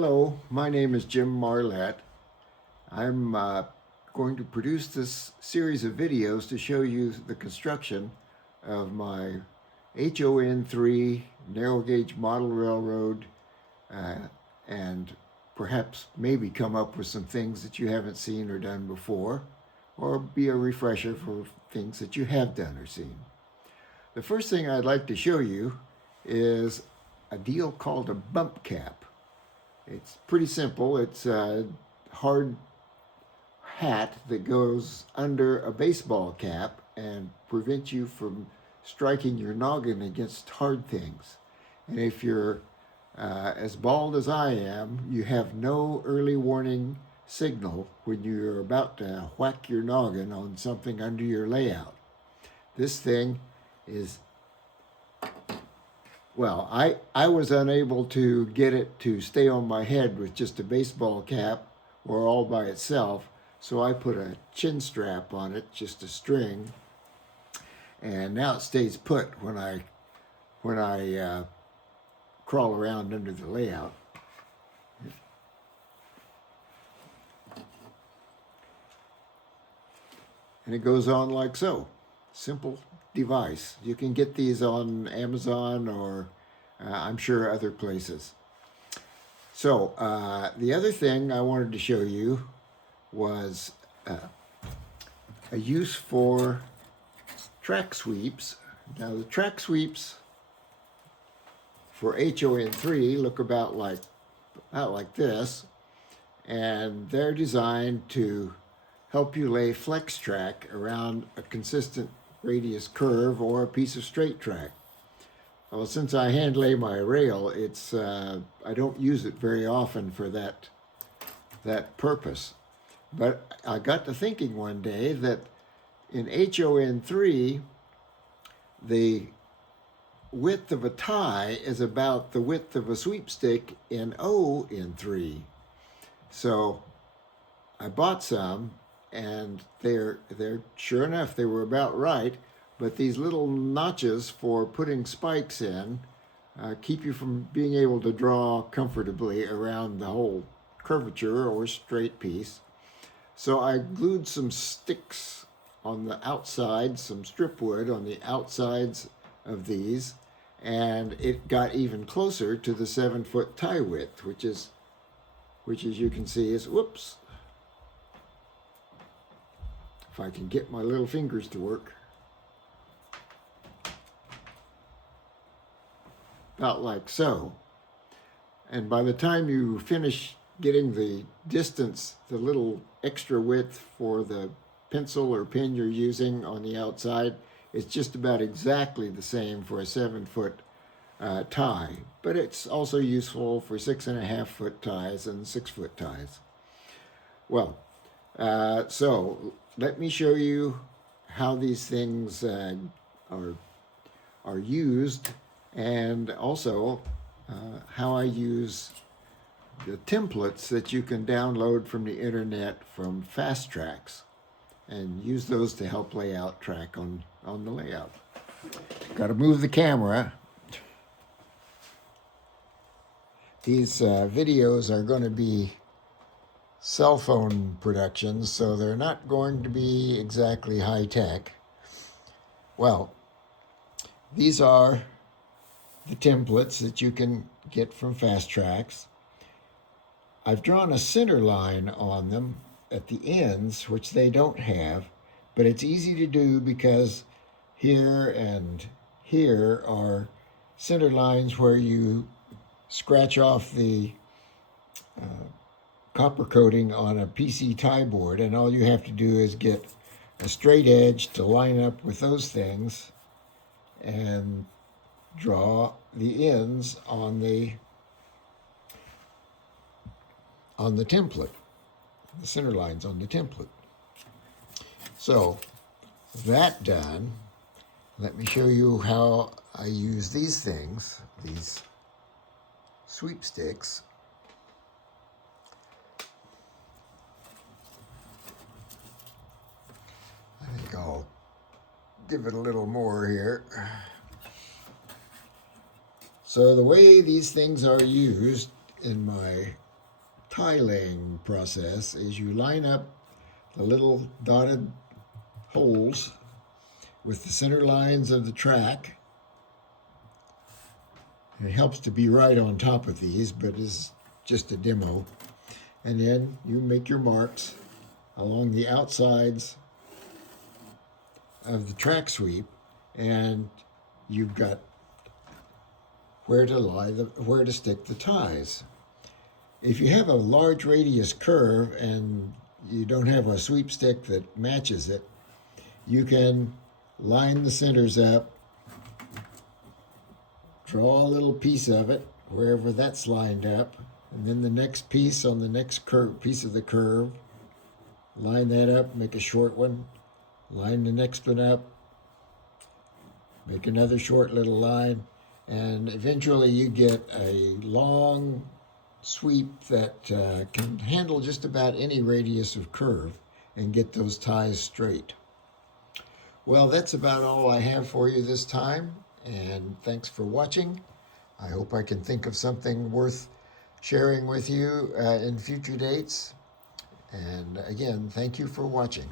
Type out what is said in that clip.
Hello, my name is Jim Marlette. I'm going to produce this series of videos to show you the construction of my HON3 narrow gauge model railroad and perhaps maybe come up with some things that you haven't seen or done before, or be a refresher for things that you have done or seen. The first thing I'd like to show you is a deal called a bump cap. It's pretty simple. It's a hard hat that goes under a baseball cap and prevents you from striking your noggin against hard things. And if you're as bald as I am, you have no early warning signal when you're about to whack your noggin on something under your layout. This thing is, well, I was unable to get it to stay on my head with just a baseball cap or all by itself, so I put a chin strap on it, just a string, and now it stays put when I crawl around under the layout. And it goes on like so. Simple device. You can get these on Amazon or I'm sure other places. So the other thing I wanted to show you was a use for track sweeps. Now the track sweeps for HON3 look about like this, and they're designed to help you lay flex track around a consistent radius curve or a piece of straight track. Well, since I hand lay my rail, it's I don't use it very often for that purpose. But I got to thinking one day that in HON3, the width of a tie is about the width of a sweepstick in ON3. So I bought some, and they're sure enough, they were about right, but these little notches for putting spikes in keep you from being able to draw comfortably around the whole curvature or straight piece. So I glued some sticks on the outside, some strip wood on the outsides of these, and it got even closer to the 7-foot tie width, which as you can see is, whoops, if I can get my little fingers to work, about like so. And by the time you finish getting the distance, the little extra width for the pencil or pen you're using on the outside, it's just about exactly the same for a 7-foot tie, but it's also useful for 6.5-foot ties and 6-foot ties. Well, so let me show you how these things are used, and also how I use the templates that you can download from the internet from Fast Tracks, and use those to help lay out track on the layout. Got to move the camera. These videos are going to be cell phone productions, so they're not going to be exactly high tech. Well, these are the templates that you can get from Fast Tracks. I've drawn a center line on them at the ends, which they don't have, but it's easy to do because here and here are center lines where you scratch off the copper coating on a PC tie board, and all you have to do is get a straight edge to line up with those things and draw the ends on the template, the center lines on the template. So that done, let me show you how I use these things, these sweepsticks. I think I'll give it a little more here. So the way these things are used in my tie laying process is you line up the little dotted holes with the center lines of the track. It helps to be right on top of these, but it's just a demo. And then you make your marks along the outsides of the track sweep, and you've got where to stick the ties. If you have a large radius curve and you don't have a sweep stick that matches it, you can line the centers up, draw a little piece of it wherever that's lined up, and then the next piece on the next piece of the curve, line that up, make a short one, line the next one up, make another short little line, and eventually you get a long sweep that can handle just about any radius of curve and get those ties straight. Well, that's about all I have for you this time, and thanks for watching. I hope I can think of something worth sharing with you in future dates. And again, thank you for watching.